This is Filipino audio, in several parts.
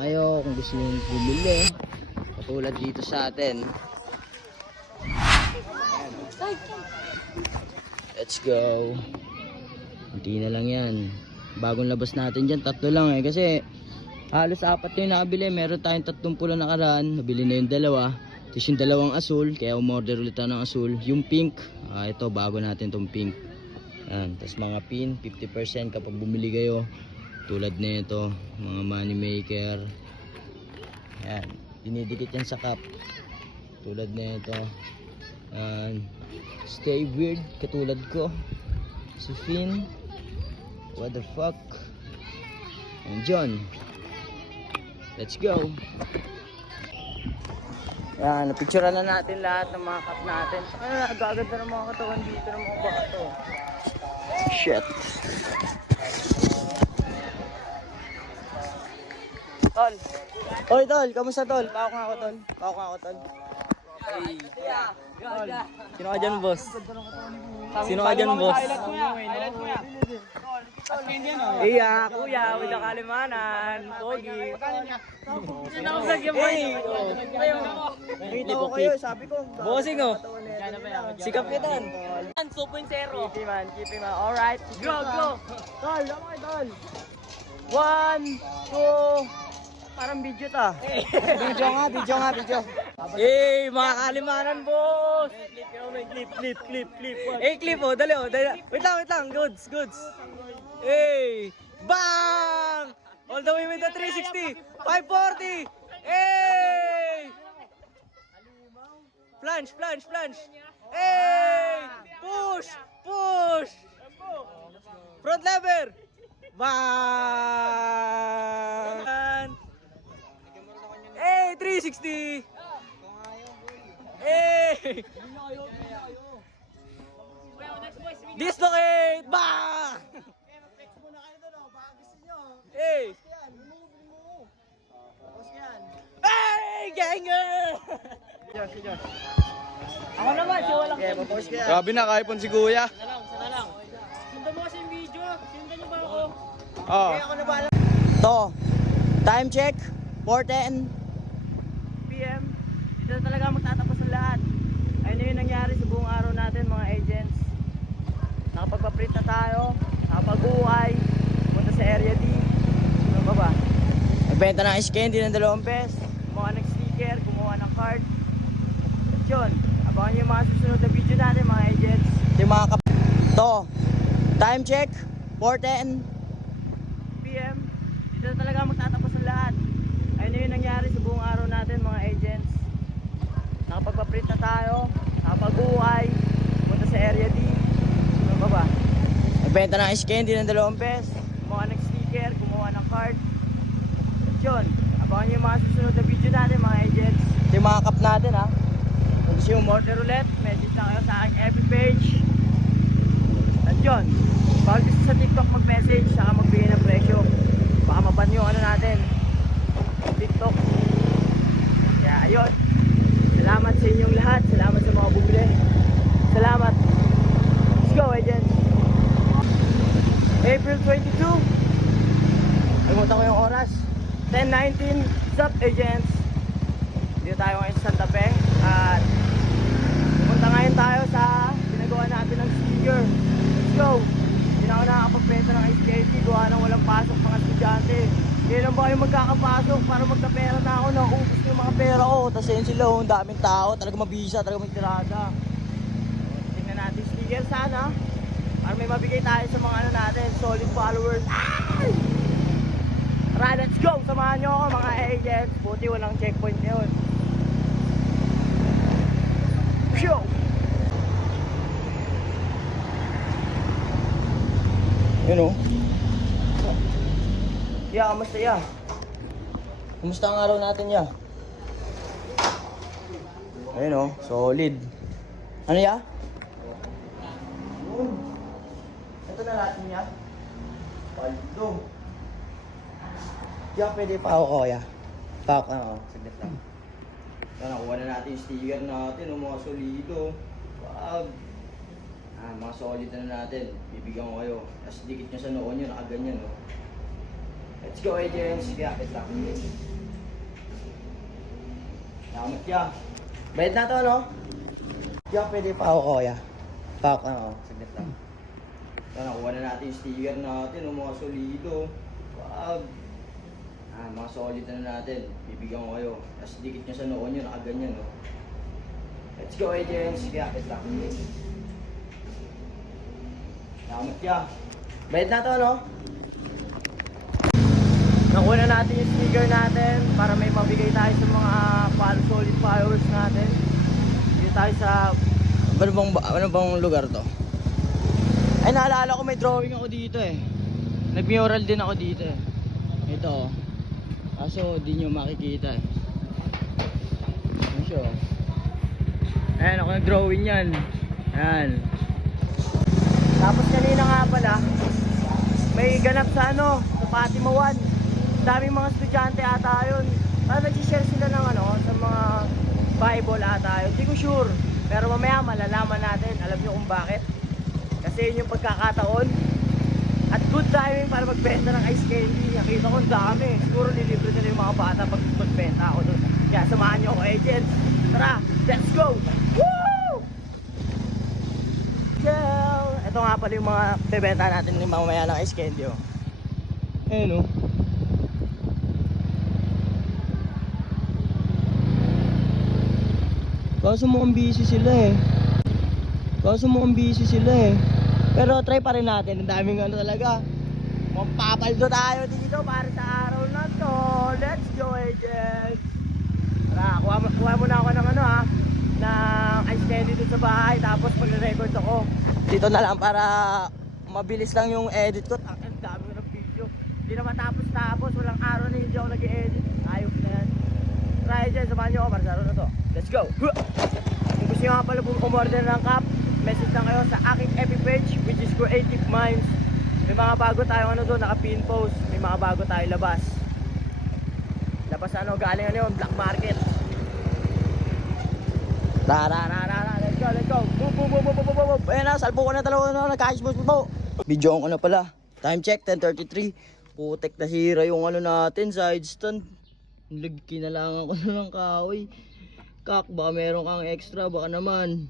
Kayo kung gusto nyo bumili, katulad dito sa atin. Let's go. Hindi na lang yan. Bagong labas natin dyan, tatlo lang eh. Kasi halos apat na yung nakabili. Meron tayong tatlong pula nakaraan. Nabili na yung dalawa. Tapos yung dalawang asul. Kaya umorder ulit tayo ng asul. Yung pink. Ah, ito, bago natin tong pink. Yan. Tapos mga pin, 50% kapag bumili kayo. Tulad na ito, mga money maker. Yan. Dinidikit yan sa cup. Tulad na ito. Yan. Stay weird, katulad ko. Si Finn. What the fuck? And John. Let's go. Yan, napicturean na natin lahat ng mga cup natin. Ay, agaganda ng mga katawan dito ng mga bato. Shit. Tol. Hoy, Tol. Kamusta, Tol? Pawak nga ako, Tol. Pawak nga ako, Tol. Hey. Tol. Sino ka dyan, boss? Sino ka dyan, boss? Iya, kuya, the kalimanan. Pogi. Hey! Nakita ko kayo, sabi ko. Bossing, oh. Sikap niya dan. 2.0. Kipi man, kipi man. Alright. Go, go. Tol, ako kay Tol. One, two, parang video ta. video nga, video nga, video. Eh, mga kalimanan, boss. Clip, clip, clip, clip. Eh, clip, oh, dali, oh, dali. Wait lang, wait lang. Goods, goods. Eh, bang! All the way with the 360. 540. Eh! Plunge, plunge, plunge. Hey! Push! Push! Front lever! Bang! 360! Hey! Dislocate! Bang! Hey! Hey! Ganger! Ako naman, si walang okay, papost ka. Grabe na, kahipon si Kuya. Sana lang, sana lang. Sundan mo kasi yung video. Sundan niyo ba ako? Oh. ako na bahala. To, time check, 4.10 PM. Ito na talaga magtatapos ang lahat. Ayun na yung nangyari sa buong araw natin mga agents. Nakapagpa-print na tayo, nakapag-uway, punta sa area D. Ano ba ba? Nagbenta ng ice candy ng dalawang best, kumuha ng sticker, kumuha ng card. At yun, abangan nyo yung mga susunod na video natin mga agents. Yung mga kap... To, time check, 4.10 PM. Ito na talaga magtatapos ang lahat. Ayun na yung nangyari sa buong araw natin mga agents. Nakapagpa-print na tayo, nakapag-uway, punta sa area D. Ano ba ba? Nagbenta ng ice candy ng dalawang best, kumuha ng sticker, kumuha ng card. At yun, abangan nyo yung mga susunod na video natin mga agents. Ito yung mga cup natin ha. Kung gusto yung order ulit, message na kayo sa aking FB page. At yun, bawal gusto sa TikTok mag-message, saka magbigay ng presyo. Baka maban yung ano natin, TikTok. Kaya ayun, salamat sa inyong lahat, salamat sa mga bumili. Salamat. Let's go, agents. April 22. Alimutan ko yung oras. 10.19. What's up, agents? Dito tayo ngayon sa Santa Fe. At pumunta ngayon tayo sa ginagawa natin ng sticker. Let's go! Hindi na ako nakakapagpenta ng SKT. Gawa nang walang pasok mga estudyante. Kailan ba kayo magkakapasok para magkapera na ako? Nauubos na yung mga pera ko. Tapos yun sila, oh, ang daming tao. Talaga mabisa, talaga may tirada. Tingnan natin sticker sana. Para may mabigay tayo sa mga ano natin, solid followers. Ay! Tara, let's go! Samahan nyo ako mga agents. Buti walang checkpoint yun. Show! Yun oh. Ya, kamusta ya? Kumusta ang araw natin ya? Ayun oh, solid. Ano ya? Yun. Ito na natin ya. Paldo. Ya, pwede pa ako kuya. Pa ako, oo. Saglit lang. Ito, nakuha na natin yung sticker natin, oh, mga solido. Wag. Ah, mga solid na natin. Bibigyan ko kayo. Tapos dikit nyo sa noo nyo, nakaganyan, oh. Let's go, agents. Gapit lang. Nakamit ka. Bayad na to, no? Diyan, pwede pa ako, kuya. Pak, ano, saglit lang. Ito, nakuha na natin yung sticker natin, oh, mga solido. Wag. Ah, mga solid na natin. Bibigyan ko kayo. Tapos dikit nyo sa noo nyo, nakaganyan, no? Let's go, agents. Gapit lang. Nakamit ka. Bayad na to, no? Nakuha na natin yung sticker natin para may mabigay tayo sa mga follow solid followers natin. Dito tayo sa... Ano bang, ano bang lugar to? Ay, naalala ko may drawing ako dito eh. Nag-mural din ako dito eh. Ito oh. Kaso di nyo makikita eh. Ano siya oh. Ayan, ako nag-drawing yan. Ayan. Tapos kanina nga pala, may ganap sa ano, sa Patimawan. Daming mga estudyante ata yun. Parang nag-share sila ng ano, sa mga Bible ata. Hindi ko sure. Pero mamaya malalaman natin. Alam nyo kung bakit. Kasi yun yung pagkakataon. At good timing para magbenta ng ice candy. Nakita ko ang dami. Siguro nilibre nila yung mga bata pag magbenta ako doon. Kaya samahan nyo ako, agent. Tara, let's go! Woo! Gel! Ito nga pala yung mga bebenta natin ng mamaya ng ice candy. Oh. Ayun oh. Kaso mukhang busy sila eh. Kaso mukhang busy sila eh. Pero try pa rin natin. Ang daming ano talaga. Mampapaldo tayo dito para sa araw na to. Let's go, agent. Tara, kuha, kuha muna ako ng ano ha. Ng ice candy dito sa bahay. Tapos magre-record ako. Dito na lang para mabilis lang yung edit ko. Ang dami ko ng video. Hindi na matapos-tapos. Walang araw na hindi ako nag-edit. Ayos na yan. Try dyan, samahan nyo ako para sa araw na to. Let's go! Kung gusto nyo nga pala umorder ng cup, message lang kayo sa aking FB page, which is Creative Minds. May mga bago tayong ano doon, naka-pin post. May mga bago tayong labas. Labas ano, galing ano yun, black market. Tara, tara, tara, let's go, let's go. Boom, boom, boom, boom, boom, boom, boom. Ayan na, salpo ko na talaga na, nagkayos mo po. Video ko na pala. Time check, 10.33. Putek na sira yung ano natin, side stand. Lag, kinalangan ko na ng kahoy. Kak, baka meron kang extra, baka naman.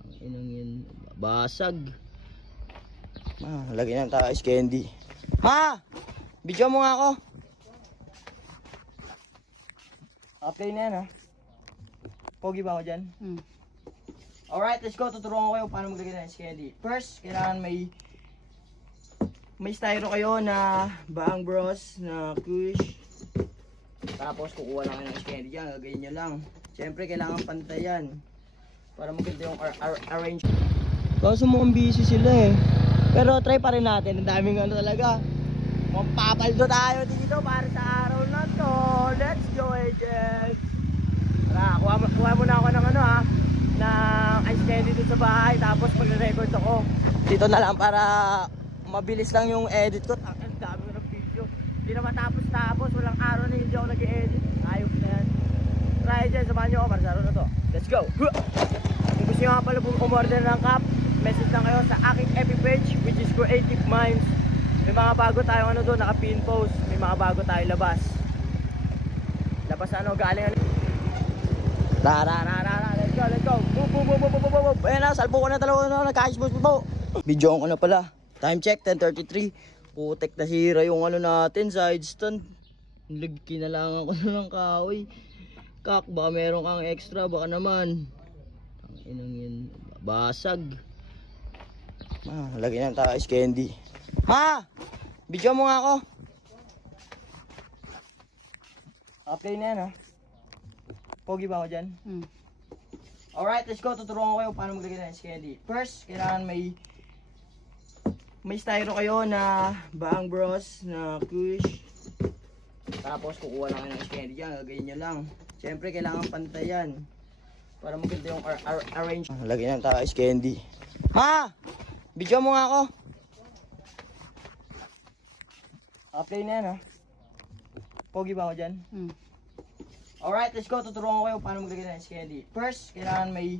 Ang inang yun, basag. Ma, lagyan ng tayo ice candy. Ma! Video mo nga ako. Okay na yan ha. Pogi ba ako dyan? Hmm. Alright, let's go. Tuturuan ko kayo paano maglagay ng ice candy. First, kailangan may may styro kayo na Bang Bros na kush. Tapos kukuha lang kayo ng candy dyan. Gagawin nyo lang. Siyempre, kailangan pantayan. Para maganda yung ar- ar- arrange. Kaso mukhang busy sila eh. Pero try pa rin natin. Ang daming ano talaga. Mampapaldo tayo dito para sa araw na to. Let's go, agent! Tara, kuha, mo- kuha muna ako ng ano ha. Ng ice candy dito sa bahay. Tapos magre-record ako. Dito na lang para mabilis lang yung edit ko. Ang dami ng video. Hindi na matapos-tapos. Walang araw na hindi ako nag-edit. Yan. Try dyan, samahan nyo ako para sa na to. Let's go! Kung gusto nyo nga pala umorder ng cup, message lang kayo sa aking FB page, which is Creative Minds. May mga bago tayong ano doon, naka-pin post. May mga bago tayong labas. Labas ano, galing ano. Tara, tara, tara, let's go, let's go. Boom, boom, boom, boom, boom, boom, boom. Ayan na, salpo ko na talaga na, nagkayos mo po. Video ko na pala. Time check, 10.33. Putek na sira yung ano natin, side stand. Lag, kinalangan ko na ng kahoy. Kak, baka meron kang extra, baka naman. Ang inang yun, basag. Ma, lagyan ng tayo candy. Ma! Video mo nga ako. Okay na yan ha. Pogi ba ako dyan? Hmm. Alright, let's go. Tuturuan ko kayo paano maglagay ng candy. First, kailangan may may styro kayo na Bang Bros na kush. Tapos kukuha lang kayo ng candy dyan. Gagawin nyo lang. Siyempre, kailangan pantayan. Para maganda yung ar- ar- arrange. Lagyan ng tayo ice candy. Ma! Video mo nga ako. Okay na yan ha. Pogi ba ako dyan? Hmm. Alright, let's go. Tuturuan ko kayo paano maglagay ng ice candy. First, kailangan may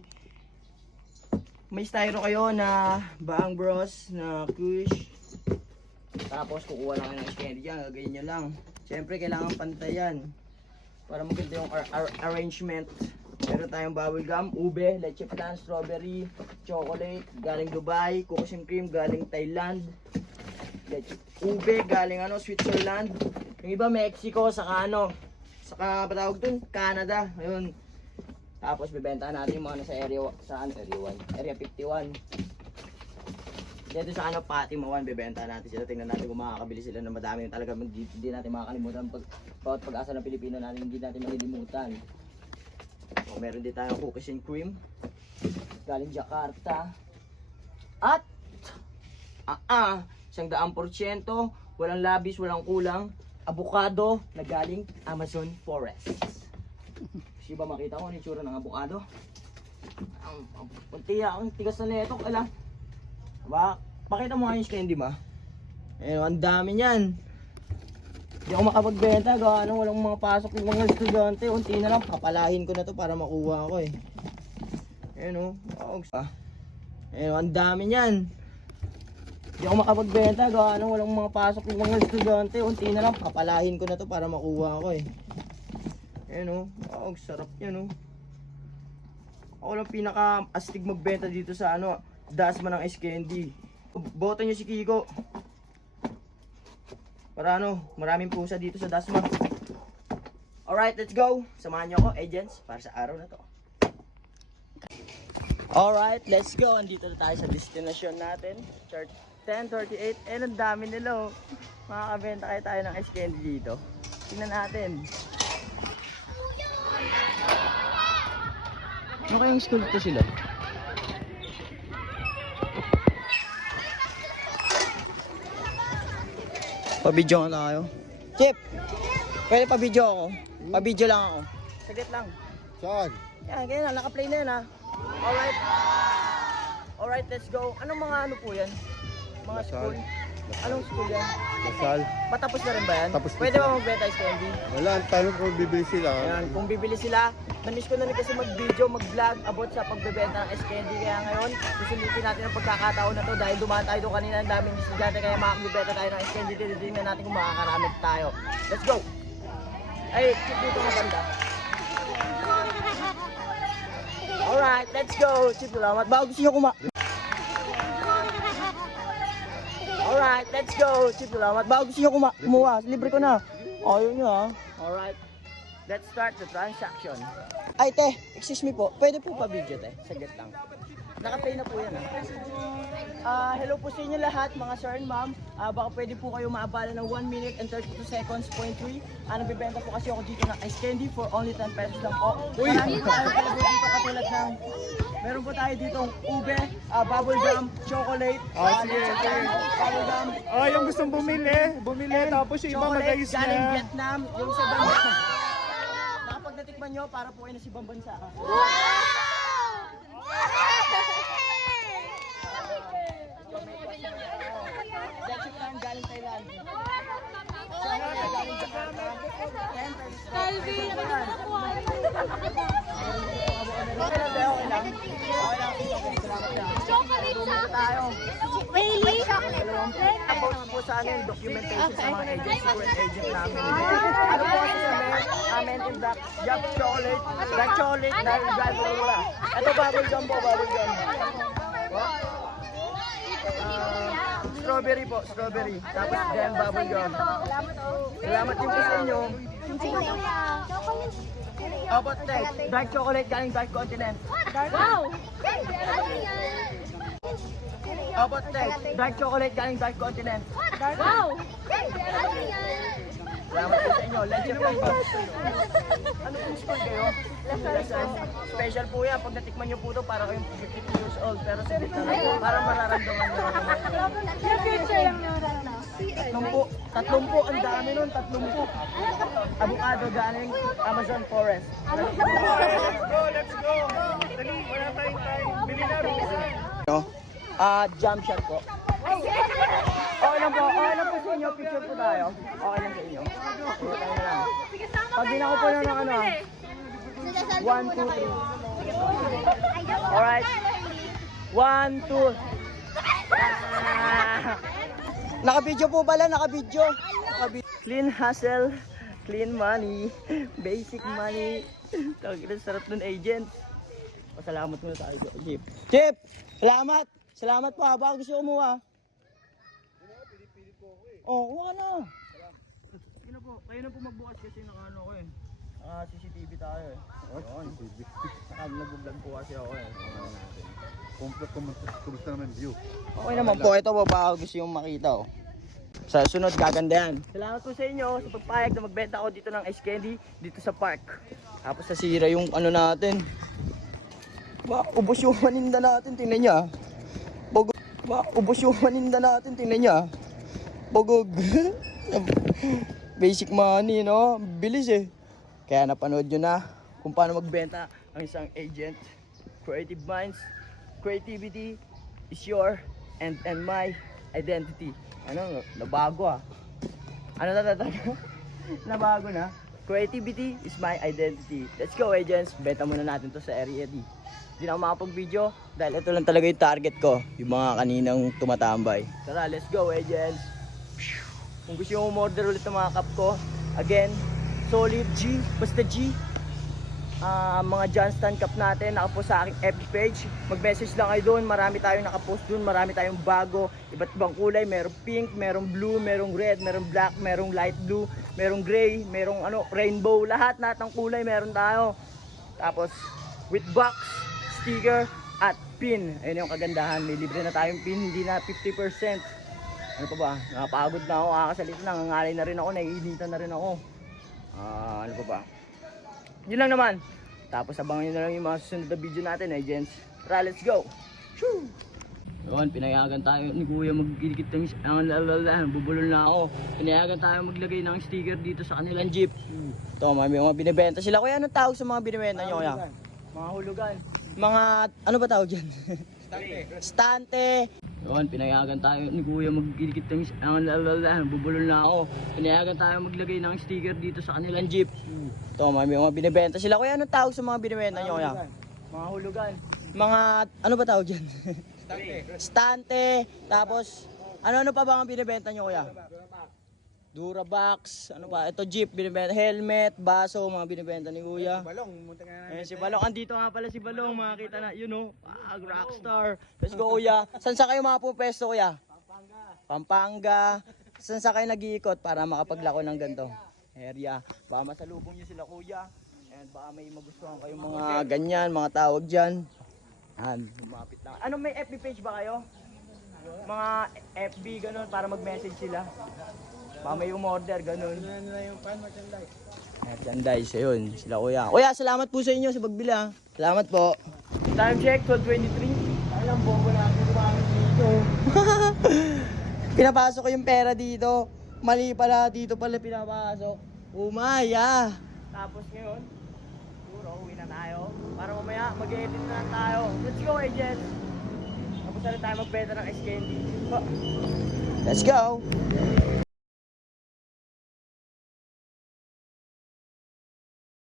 may styro kayo na Bang Bros na kush. Tapos kukuha lang kayo ng candy dyan, gagawin nyo lang. Siyempre, kailangan pantayan. Para maganda yung ar- ar- arrangement. Meron tayong bubble gum, ube, leche flan, strawberry, chocolate, galing Dubai, and cream, galing Thailand. Leche, ube, galing ano, Switzerland. Yung iba, Mexico, saka ano, saka ba tawag dun? Canada. Ayun. Tapos bibenta natin yung mga nasa area, sa area 1, area 51. Dito sa ano, Patimo 1, bibenta natin sila. Tingnan natin kung makakabili sila ng madami talaga hindi, natin makakalimutan pag bawat pag-asa ng Pilipino natin hindi natin malilimutan. O, meron din tayong cookies and cream. Galing Jakarta. At ah ah, isang daang porsyento, walang labis, walang kulang, abukado na galing Amazon Forest. Kasi ba makita ko ang itsura ng abukado? Ang, ang, ang, tigas na neto, kailang ba, pakita mo nga yung candy ba? Eh, ang dami niyan. Hindi ako makapagbenta, gawa nang walang mga pasok ng mga estudyante. Unti na lang, papalahin ko na to para makuha ko eh. Ayun o, oh, ah. Ayun, ang dami niyan. Hindi ako makapagbenta, gawa nang walang mga pasok ng mga estudyante. Unti na lang, papalahin ko na to para makuha ko eh. Ayun o, oh, sarap yan o. Ako lang pinaka-astig magbenta dito sa ano, Dasma ng Ice Candy. Boto niyo si Kiko. Para ano, maraming pusa dito sa Dasma. Alright, let's go. Samahan niyo ako, agents, para sa araw na to. Alright, let's go. Andito na tayo sa destination natin. Church 1038. Eh, ang dami nila oh. Makakabenta kayo tayo ng ice candy dito. Tingnan natin. Ano kayong school to sila? Pabidyo na tayo. Chip! Pwede pabidyo ako. Pabidyo lang ako. Saglit lang. Saan? Yan, ganyan na. Naka-play na yan ha. Alright. Alright, let's go. Anong mga ano po yan? Mga Lasal. school? Anong school yan? Lasal. Matapos na rin ba yan? Tapos na Pwede ba magbenta ice candy? Wala, ang tanong kung bibili sila. Ayan, kung bibili sila, namiss ko na rin kasi mag-video, mag-vlog about sa pagbebenta ng candy. Kaya ngayon, susulitin natin ang pagkakataon na to dahil dumaan tayo doon kanina ang daming estudyante kaya makagbebenta tayo ng candy. Titignan natin kung makakaramit tayo. Let's go! Ay, keep dito nga banda. Alright, let's go! Chip, salamat. Bago gusto nyo kuma... Alright, let's go! Chip, salamat. Bago gusto nyo kuma kumuha, libre ko na. Ayaw nyo ha. Alright. Let's start the transaction. Ay, te, excuse me po. Pwede po pa video, te. Saglit lang. Naka-pay na po yan, ha? Ah, hello po sa inyo lahat, mga sir and ma'am. Ah, baka pwede po kayo maabala ng 1 minute and 32 seconds, point 3. Ah, nagbibenta po kasi ako dito ng ice candy for only 10 pesos lang po. Uy! Marami po tayo dito katulad ng Meron po tayo dito ube, ah, bubble gum, chocolate, Ah, sige, leche sige. flan, bubble gum, Oh, yung gustong bumili, bumili tapos yung iba chocolate mag-ayos galing na. Vietnam, yung sa bansa. Nakapag natikman nyo, para po kayo na si Bambansa. Leche flan galing Thailand. Chocolate galing Jakarta. Ten times Calvi, Leche ano flan. nakuha? Okay lang, te, okay lang. Okay lang. Salamat lang. Chocolate sa tayo. Really? Tapos po sa amin, documentation sa mga agent, secret agent namin. Ano po kasi kami, amen in black, yup, chocolate, black chocolate, na driver wala. Ito bubble gum po, bubble gum. Ah, strawberry po, strawberry. Tapos then bubble gum. Salamat din po sa inyo. Opo, te, dark chocolate galing dark continent. Wow! Opo, te, dark chocolate galing dark continent. Wow! Salamat po sa inyo. Leche flavor. Ano pong school kayo? Lesson. Special po yan. Pag natikman nyo po ito, para kayong 52 years old. Pero sa na po, para mararamdaman nyo. Yung future lang yun. Tatlong po. Tatlong po. Ang dami nun. Tatlong po. Avocado galing Amazon Forest. Let's go, let's go. Dali, wala tayong time. Bili na rin. No? Ah, jump shot po. Okay lang po. Okay lang po sa inyo. Picture po tayo. Okay lang sa inyo. Na. Pag di na ko po na ng ano. One, two, three. Alright. One, two. Ah. Naka-video po pala, naka-video. Naka-video. Clean hustle, clean money, basic money. Tawag na sarap nun, agent. Pasalamat muna tayo, Chip. Chip! Salamat! Salamat po ha, baka gusto ko kumuha. Oh, kuha ka na. Po, kayo na po magbukas kasi naka ano ko eh. Naka CCTV tayo eh. Yun. Naka nag-vlog po kasi ako eh. Kumusta, kumusta, kumusta naman view? Okay naman po, ito po baka gusto yung makita oh. Sa sunod, gaganda yan. Salamat po sa inyo sa pagpayag na magbenta ako dito ng ice candy dito sa park. Tapos nasira yung ano natin. Ba, ubos yung maninda natin, tingnan niya. Bogog. Ba, ubos yung maninda natin, tingnan niya. Bogog. Basic money, no? Bilis eh. Kaya napanood nyo na kung paano magbenta ang isang agent. Creative minds, creativity is your and and my identity. Ano, nabago ah. Ano na nabago na. Creativity is my identity. Let's go agents, benta muna natin to sa area D. Hindi na ako makapag-video dahil ito lang talaga yung target ko, yung mga kaninang tumatambay. Tara, let's go agents. Kung gusto nyo umorder ulit ng mga cup ko, again, solid G, basta G, Ah, mga John Stan Cup natin nakapost sa aking FB page. Mag-message lang kayo doon. Marami tayong nakapost doon. Marami tayong bago. Iba't ibang kulay. Merong pink, merong blue, merong red, merong black, merong light blue, merong gray, merong ano, rainbow. Lahat, lahat ng kulay meron tayo. Tapos, with box, sticker, at pin. Ayun yung kagandahan. May libre na tayong pin. Hindi na 50%. Ano pa ba? Nakapagod na ako. Kakasalita na. Nangangalay na rin ako. Naiinitan na rin ako. Ah, ano pa ba? Yun lang naman. Tapos abangan nyo na lang yung mga susunod na video natin eh, gents. Tara, let's go! Shoo! Yun, pinayagan tayo ni Kuya magkikit ng ang lalala, bubulol na ako. Pinayagan tayo maglagay ng sticker dito sa kanilang jeep. Ito, may mga binibenta sila. Kuya, anong tawag sa mga binibenta nyo, kuya? Mga hulugan. Mga, ano ba tawag dyan? Stante. Stante. Yun, pinayagan tayo ni Kuya magkikit ng ang lalala, bubulol na ako. Pinayagan tayo maglagay ng sticker dito sa kanilang jeep. Ito, may mga binibenta sila. Kuya, anong tawag sa mga binibenta nyo, kuya? Mga hulugan. Mga, ano ba tawag dyan? Stante. Stante. Tapos, ano-ano pa ba ang binibenta nyo, kuya? Durabox. Ano pa? Ito, jeep, binibenta. Helmet, baso, mga binibenta ni kuya. Balong, munta nga Ayan si Balong. Andito nga pala si Balong. Makakita na, you know, ah, rockstar. Let's go, kuya. Saan sa kayo mga pupesto, kuya? Pampanga. Pampanga. Saan sa kayo nag-iikot para makapaglako ng ganito? Area. Baka masalubong nyo sila, kuya. And baka may magustuhan kayong mga ganyan, mga tawag dyan. Yan, lumapit lang. Ano, may FB page ba kayo? Mga FB, ganun, para mag-message sila. Baka may umorder, ganun. Ano na yung fan merchandise? Merchandise, ayun, sila kuya. Kuya, salamat po sa inyo sa pagbili ah. Salamat po. Time check, 12.23. Ay lang, bobo na ako gumamit dito. pinapasok ko yung pera dito. Mali pala, dito pala pinapasok. Umaya. Tapos ngayon, siguro uwi na tayo. Para mamaya, mag-edit na lang tayo. Let's go, agent. Tapos na tayo magbenta ng ice candy. Let's go.